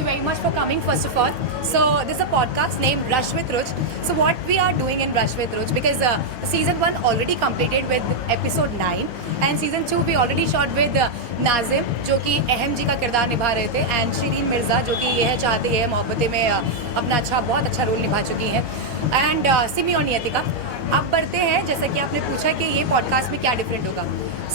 you very much for coming, first of all. So this is a podcast named Rush with Ruch. So what we are doing in Rush with Ruch, because season 1 already completed with episode 9 and season 2 we already shot with Nazim जो कि अहम जी का किरदार निभा रहे थे, and Shirin Mirza जो कि यह चाहते ये मोहब्बतें में अपना बहुत अच्छा रोल निभा चुकी हैं, एंड सिमी और नियतिका. अब बढ़ते हैं, जैसे कि आपने पूछा कि ये पॉडकास्ट में क्या डिफरेंट होगा.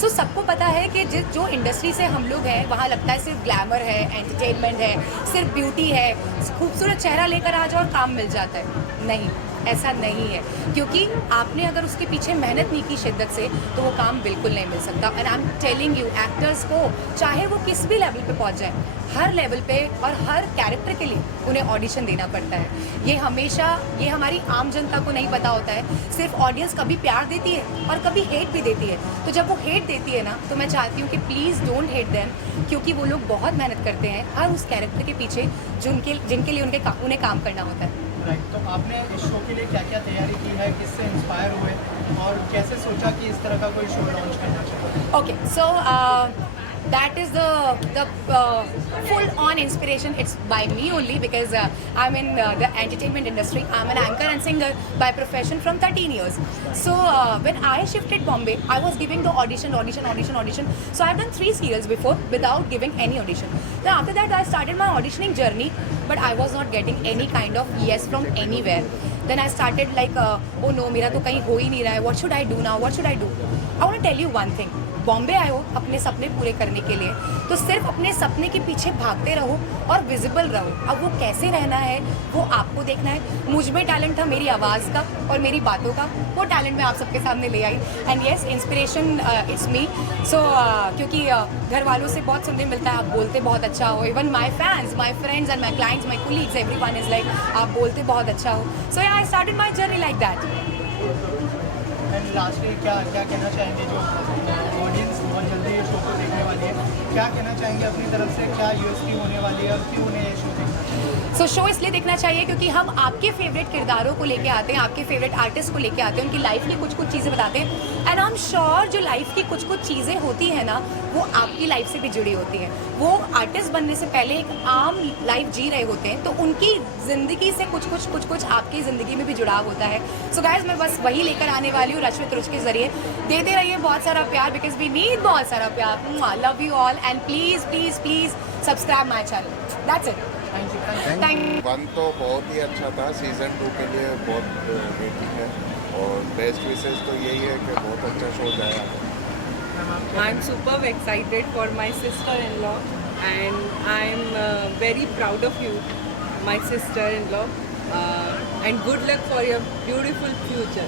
सो सबको पता है कि जो इंडस्ट्री से हम लोग हैं वहाँ लगता है सिर्फ ग्लैमर है, एंटरटेनमेंट है, सिर्फ ब्यूटी है, खूबसूरत चेहरा लेकर आ जाओ और काम मिल जाता है. नहीं, ऐसा नहीं है, क्योंकि आपने अगर उसके पीछे मेहनत नहीं की शिद्दत से तो वो काम बिल्कुल नहीं मिल सकता. And I am telling you, actors को चाहे वो किस भी लेवल पे पहुंच जाए, हर लेवल पे और हर कैरेक्टर के लिए उन्हें ऑडिशन देना पड़ता है. ये हमेशा, ये हमारी आम जनता को नहीं पता होता है. सिर्फ ऑडियंस कभी प्यार देती है और कभी हेट भी देती है. तो जब वो हेट देती है ना, तो मैं चाहती हूँ कि प्लीज़ डोंट हेट देम, क्योंकि वो लोग बहुत मेहनत करते हैं हर उस कैरेक्टर के पीछे जिनके लिए उन्हें काम करना होता है. राइट, तो आपने इस शो के लिए क्या क्या तैयारी की है, किससे इंस्पायर हुए और कैसे सोचा कि इस तरह का कोई शो लॉन्च करना चाहिए? Okay, so that is the full-on inspiration. It's by me only, because I'm in the entertainment industry. I'm an anchor and singer by profession from 13 years. So when I shifted Bombay, I was giving the audition. So I've done 3 serials before without giving any audition. Then after that, I started my auditioning journey, but I was not getting any kind of yes from anywhere. Then I started like, oh no, मेरा तो कहीं हो ही नहीं रहा है. What should I do now? What should I do? I want to tell you one thing. Bombay आए हो अपने सपने पूरे करने के लिए, तो सिर्फ अपने सपने के पीछे भागते रहो और विजिबल रहो. अब वो कैसे रहना है वो आपको देखना है. मुझ में टैलेंट था मेरी आवाज़ का और मेरी बातों का, वो टैलेंट मैं आप सबके सामने ले आई. And yes, inspiration it's me. So क्योंकि घर वालों से बहुत सुनने मिलता है आप बोलते बहुत अच्छा हो. Even my fans, my friends and my clients, my colleagues, everyone is like आप बोलते बहुत अच्छा हो. सो या I started my journey like that. And lastly क्या कहना चाहेंगे जो ऑडियंस बहुत जल्दी ये शो को देखने वाली है, क्या कहना चाहेंगे अपनी तरफ से, क्या यूएसपी होने वाली है और क्यों उन्हें ये शो देखना चाहिए? सो शो इसलिए देखना चाहिए क्योंकि हम आपके फेवरेट किरदारों को लेके आते हैं, आपके फेवरेट आर्टिस्ट को लेके आते हैं, उनकी लाइफ की कुछ चीज़ें बताते हैं. एंड आई एम श्योर जो लाइफ की कुछ चीज़ें होती हैं ना, वो आपकी लाइफ से भी जुड़ी होती हैं. वो आर्टिस्ट बनने से पहले एक आम लाइफ जी रहे होते हैं, तो उनकी ज़िंदगी से कुछ आपकी ज़िंदगी में भी जुड़ाव होता है. सो गाइज, मैं बस वही लेकर आने वाली हूँ रश विद रुच के ज़रिए. देते रहिए बहुत सारा प्यार, बिकॉज वी नीड बहुत सारा प्यार. Love you all and please subscribe my channel. That's it. Thank you. 1 तो बहुत ही अच्छा था. सीज़न 2 के लिए बहुत वेटिंग है और बेस्ट विशेष तो यही है कि बहुत अच्छा शो जाए. I'm super excited for my sister-in-law, and I'm very proud of you, my sister-in-law, and good luck for your beautiful future.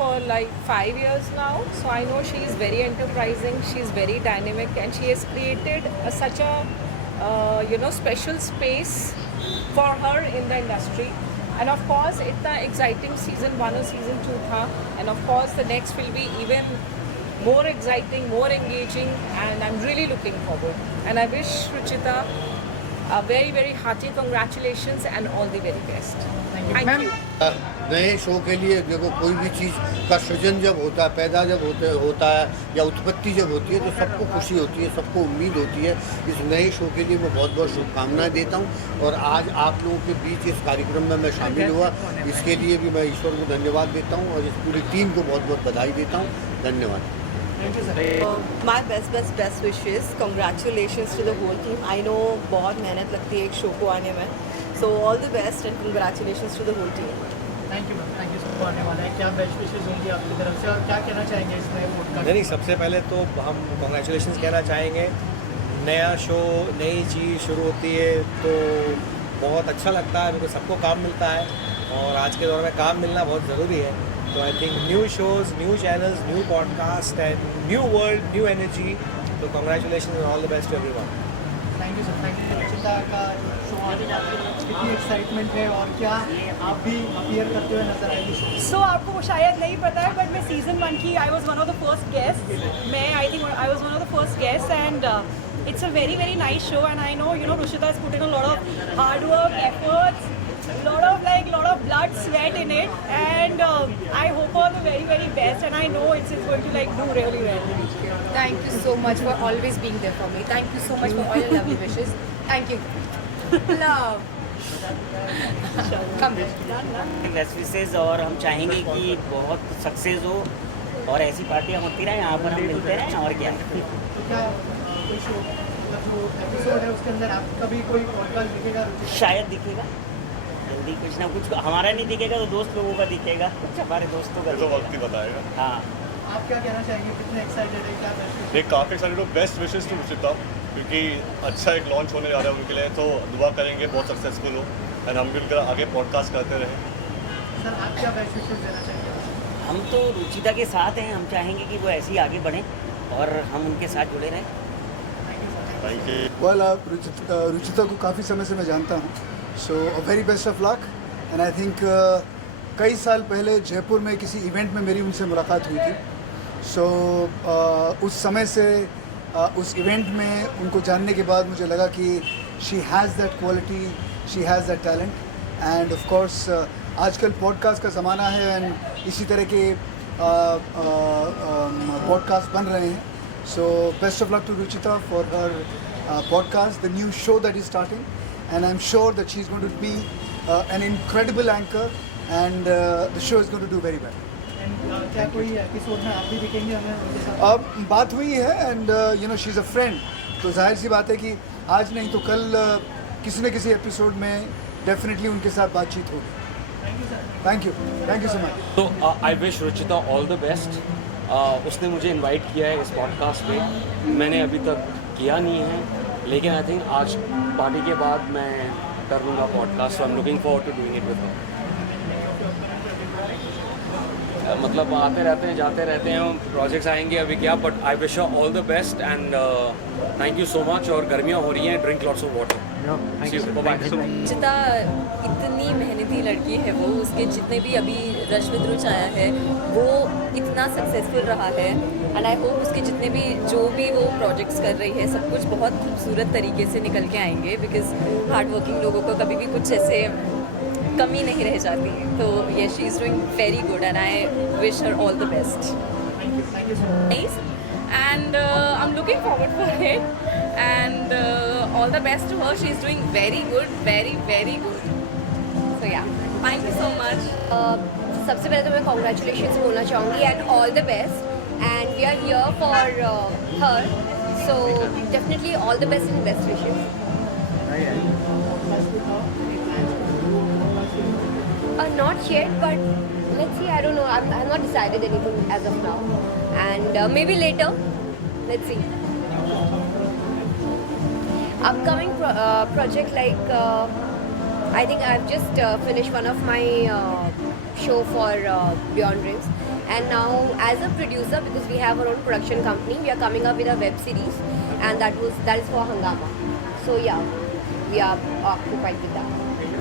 For like 5 years now, so I know she is very enterprising, she is very dynamic, and she has created such a special space for her in the industry. And of course, it's exciting season 1 और season 2 था, and of course the next will be even more exciting, more engaging, and I'm really looking forward. And I wish Ruchita a very, very hearty congratulations and all the very best. Thank you. नए show के लिए देखो, कोई भी चीज़ का सृजन जब होता है, पैदा जब होता है या उत्पत्ति जब होती है, तो सबको खुशी होती है, सबको उम्मीद होती है. इस नए शो के लिए मैं बहुत बहुत शुभकामनाएं देता हूं. और आज आप लोगों के बीच इस कार्यक्रम में मैं शामिल हुआ, इसके लिए भी मैं ईश्वर को धन्यवाद देता हूं और इस पूरी टीम को बहुत बहुत बधाई देता हूं. धन्यवाद. My best wishes. Congratulations to the whole team. I know बहुत मेहनत लगती है एक शो को आने में. So all the best and congratulations to the whole team. Thank you ma'am. Thank you. सबको आने वाला है, क्या बेस्ट विशेष होंगी आपकी तरफ से और क्या कहना चाहेंगे इस नए पॉडकास्ट? नहीं, सबसे पहले तो हम कॉन्ग्रेचुलेशंस कहना चाहेंगे. नया शो, नई चीज़ शुरू होती है तो बहुत अच्छा लगता है, क्योंकि सबको काम मिलता है और आज के दौर में काम मिलना बहुत ज़रूरी है. तो I think new shows, new channels, new podcast and new world, new energy. तो congratulation and all the best to everyone. Thank you sir. Thank you. Rachita का शो आने वाला है, कितनी एक्साइटमेंट है और क्या आप भी अपीयर करते हुए नजर आएंगे शो? सो आपको वो शायद नहीं पता है, बट मैं सीजन 1 की I was one of the first guest. I think I was one of the first guest and it's a very, very nice show, and I know Ruchita has put in a lot of hard work, efforts, lot of blood, sweat in it, and I hope all the very, very best, and I know it's going to do really well. Thank you so much for always being there for me. Thank you so much for all your lovely wishes. Thank you. Love. Come. Best wishes और हम चाहेंगे कि बहुत success हो और ऐसी पार्टियाँ होती रहें, यहाँ पर हम मिलते रहें और क्या। तो क्या कोई शो मतलब जो एपिसोड है उसके अंदर आपका भी कोई पॉडकास्ट दिखेगा रुचिता? शायद दिखेगा जल्दी, कुछ ना कुछ हमारा नहीं दिखेगा तो दोस्त लोगों का दिखेगा, कुछ हमारे दोस्तों का तो वक्त ही दिखेगा। बताएगा। हाँ, आप क्या कहना चाहेंगे, कितने एक्साइटेड है, क्या बेस्ट एक काफ़ी सारे लोग बेस्ट विशेष टू रुचिता, क्योंकि अच्छा एक लॉन्च होने जा रहा है उनके लिए, तो दुआ करेंगे बहुत सक्सेसफुल हो एंड हम भी उनका आगे पॉडकास्ट करते रहें। सर आप क्या बेस्ट विशेष देना चाहेंगे? हम तो रुचिता के साथ हैं, हम चाहेंगे कि वो ऐसे ही आगे बढ़ें और हम उनके साथ जुड़े रहें। Thank you. वेल रुचिता को काफ़ी समय से मैं जानता हूँ, so very best of luck and I think कई साल पहले जयपुर में किसी इवेंट में मेरी उनसे मुलाकात हुई थी। सो उस समय से उस इवेंट में उनको जानने के बाद मुझे लगा कि she has that quality, she has that talent end of course आजकल पॉडकास्ट का ज़माना है एंड इसी तरह के पॉडकास्ट बन रहे हैं। So best of luck to Ruchita for her podcast, the new show that is starting, and I'm sure that she's going to be an incredible anchor, and the show is going to do very well. And क्या कोई episode में आप भी दिखेंगे हमें उनके साथ? अब बात हुई है and you know she is a friend, तो जाहिर सी बात है कि आज नहीं तो कल किसी न किसी एपिसोड में डेफिनेटली उनके साथ बातचीत होगी। Thank you so much. तो I wish Ruchita all the best. उसने मुझे इनवाइट किया है इस पॉडकास्ट पे, मैंने अभी तक किया नहीं है, लेकिन आई थिंक आज पार्टी के बाद मैं कर लूँगा podcast, so I am looking forward to doing it with her. मतलब आते रहते हैं जाते रहते हैं, प्रोजेक्ट्स आएंगे अभी क्या, but I wish her all the best and thank you so much. और गर्मियाँ हो रही हैं, drink lots of water. Ruchita इतनी मेहनती लड़की है, वो उसके जितने भी अभी रश विद रुच आया है वो इतना सक्सेसफुल रहा है एंड आई होप उसके जितने भी जो भी वो प्रोजेक्ट्स कर रही है सब कुछ बहुत खूबसूरत तरीके से निकल के आएंगे, बिकॉज हार्ड वर्किंग लोगों को कभी भी कुछ ऐसे कमी नहीं रह जाती। तो ये she is doing very good and I wish her all the best. Thank you so much. And I'm looking forward for it and all the best to her. She's doing very good, very very good. So yeah, thank you so much. सबसे पहले तो मैं congratulation बोलना चाहूँगी and all the best and we are here for her, so definitely all the best in best wishes. Not yet, but let's see. I don't know. I've not decided anything as of now, and maybe later. Let's see. Upcoming project like I think I've just finished one of my show for Beyond Dreams, and now as a producer, because we have our own production company, we are coming up with a web series, and that is for Hangama. So yeah, we are occupied with that.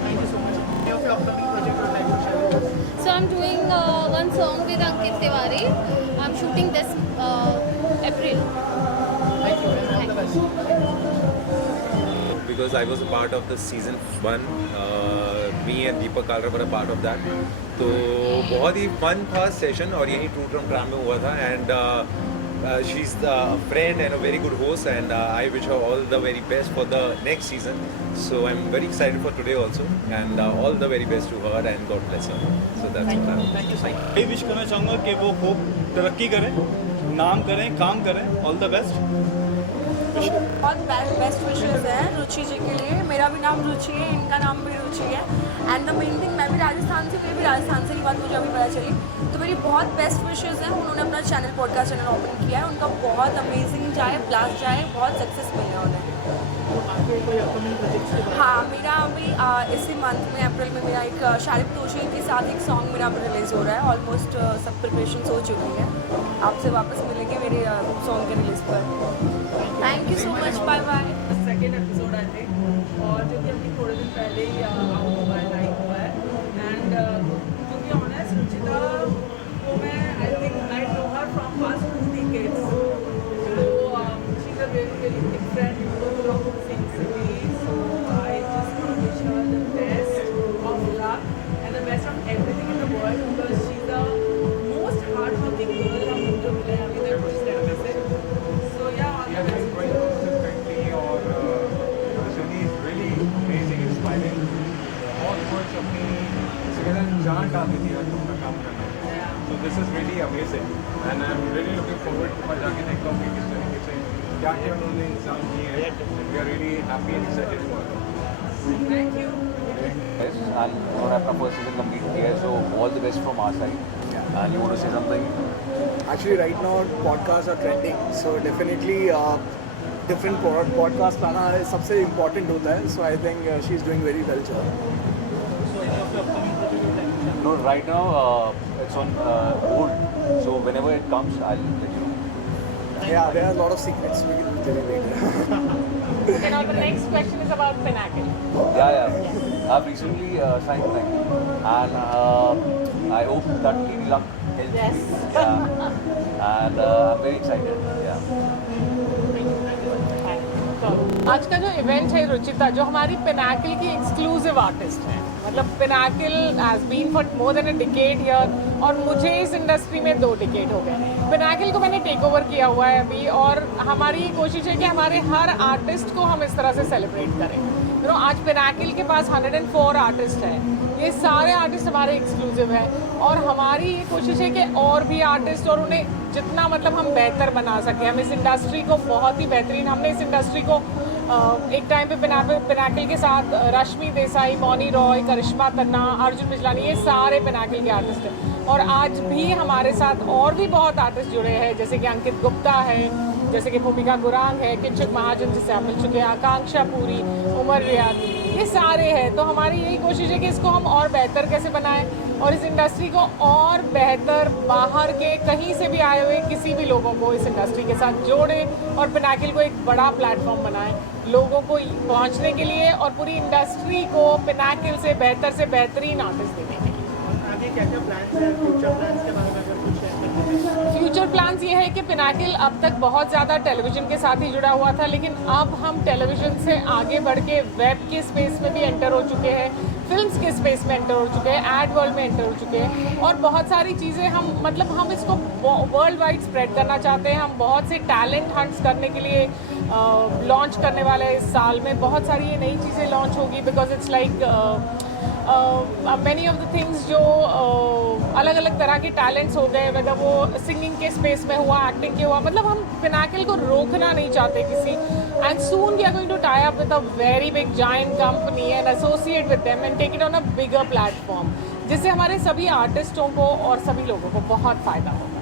Thank you so much. Any of your upcoming project would like to share with us? So I'm doing one song with Ankit Tiwari. I'm shooting this April. Thank you and all the best. Because I was a part of the season 1, me and Deepak Kalra were a part of that. तो बहुत ही fun था session और यही true tram में हुआ था and she is a friend and a very good host and I wish her all the very best for the next season. So I'm very excited for today also and all the very best to her and God bless her. So that's what I'm. Thank you so much. मैं wish करना चाहूँगा कि वो खूब तरक्की करें, नाम करें, काम करें। All the best. बहुत बेस्ट विशेज़ हैं रुचि जी के लिए। मेरा भी नाम रुचि है, इनका नाम भी रुचि है एंड द मेन थिंग, मैं भी राजस्थान से, फिर भी राजस्थान से ही बात मुझे अभी पता चली। तो मेरी बहुत बेस्ट विशेज़ हैं। उन्होंने अपना चैनल पॉडकास्ट चैनल ओपन किया है, उनका बहुत अमेजिंग जाए, ब्लास्ट जाए, बहुत सक्सेस मिले उन्हें। कोई अपकमिंग प्रोजेक्ट्स? हाँ, मेरा अभी इसी मंथ में अप्रैल में मेरा एक शारिब तोशी के साथ एक सॉन्ग मेरा अभी रिलीज़ हो रहा है। ऑलमोस्ट सब प्रिपरेशन हो चुकी है। आपसे वापस मिलेंगे मेरे सॉन्ग के रिलीज़ पर। Thank you so much, bye bye. Second episode I think, और जो कि अभी थोड़े दिन पहले ही आउट हुआ है, लाइक हुआ है and to be honest Ruchita को मैं I think I know her from past 2 decades. So she's a very very big friend from same city. So I just want to wish her the best of luck and the best of everything in the world because she's the most hardworking girl हम जो मिले हैं अभी तक उस तरह से. So yeah, all the best. जान डाल देती है अपना काम करने में. So this is really amazing and I'm really looking forward to मैं जाके देखता हूँ कि किस तरीके से क्या क्या उन्होंने इंतजाम किए हैं. We are really happy and excited for it. Thank you. Yes, and उन्होंने अपना फर्स्ट सीजन कंप्लीट किया है, so all the best from our side. And you want to say something? Actually, right now podcasts are trending, so definitely different podcast लाना सबसे important होता है. So I think she's doing very well job. No, right now it's on hold. So whenever it comes, I'll let you know. Yeah, there are a lot of secrets we can tell you later. Okay, now the next question is about Pinnacle. Yeah. I've recently signed Pinnacle, and I hope that Lady Luck helps Yes. me. Yeah. And I'm very excited. Yeah. तो आज का जो event है रुचिता, जो हमारी पिनाकिल की exclusive artist है, मतलब Pinnacle has been for more than a decade here और मुझे इस इंडस्ट्री में 2 डिकेड हो गए. पिनाकिल को मैंने टेक ओवर किया हुआ है अभी और हमारी कोशिश है कि हमारे हर आर्टिस्ट को हम इस तरह से सेलिब्रेट करें. आज पिनाकिल के पास 104 आर्टिस्ट हैं, ये सारे आर्टिस्ट हमारे एक्सक्लूसिव हैं और हमारी ये कोशिश है कि और भी आर्टिस्ट और उन्हें जितना मतलब हम बेहतर बना सकें. हम इस इंडस्ट्री को बहुत ही बेहतरीन, हमने इस इंडस्ट्री को एक टाइम पे पिनाकिल के साथ रश्मि देसाई, मौनी रॉय, करिश्मा तन्ना, अर्जुन बिजलानी, ये सारे पिनाकिल के आर्टिस्ट हैं और आज भी हमारे साथ और भी बहुत आर्टिस्ट जुड़े हैं, जैसे कि अंकित गुप्ता है, जैसे कि भूमिका गुरांग है, किंचक महाजन जिससे आप मिल चुके हैं, आकांक्षा पूरी, उमर रियाद, ये सारे हैं. तो हमारी यही कोशिश है कि इसको हम और बेहतर कैसे बनाएं और इस इंडस्ट्री को और बेहतर बाहर के कहीं से भी आए हुए किसी भी लोगों को इस इंडस्ट्री के साथ जोड़ें और पिनाकिल को एक बड़ा प्लेटफॉर्म बनाएं लोगों को पहुंचने के लिए और पूरी इंडस्ट्री को पिनाकिल से बेहतरीन आर्टिस्ट देने के लिए. आगे क्या क्या प्लान्स हैं, फ्यूचर प्लान्स के बारे में अगर कुछ शेयर करते हैं? फ्यूचर प्लान्स ये है कि पिनाकिल अब तक बहुत ज़्यादा टेलीविज़न के साथ ही जुड़ा हुआ था, लेकिन अब हम टेलीविज़न से आगे बढ़ के वेब के स्पेस में भी एंटर हो चुके हैं, फिल्म्स के स्पेस में एंटर हो चुके हैं, एड वर्ल्ड में एंटर हो चुके हैं और बहुत सारी चीज़ें हम इसको वर्ल्ड वाइड स्प्रेड करना चाहते हैं. हम बहुत से टैलेंट हंट्स करने के लिए लॉन्च करने वाले हैं. इस साल में बहुत सारी ये नई चीज़ें लॉन्च होगी because it's like many of the things जो अलग अलग तरह के टैलेंट्स हो गए, मतलब वो सिंगिंग के स्पेस में हुआ, एक्टिंग के हुआ, मतलब हम पिनाकिल को रोकना नहीं चाहते किसी. And soon we are going to tie up with a very big giant company and associate with them and take it on a bigger platform, जिससे हमारे सभी आर्टिस्टों को और सभी लोगों को बहुत फ़ायदा होगा.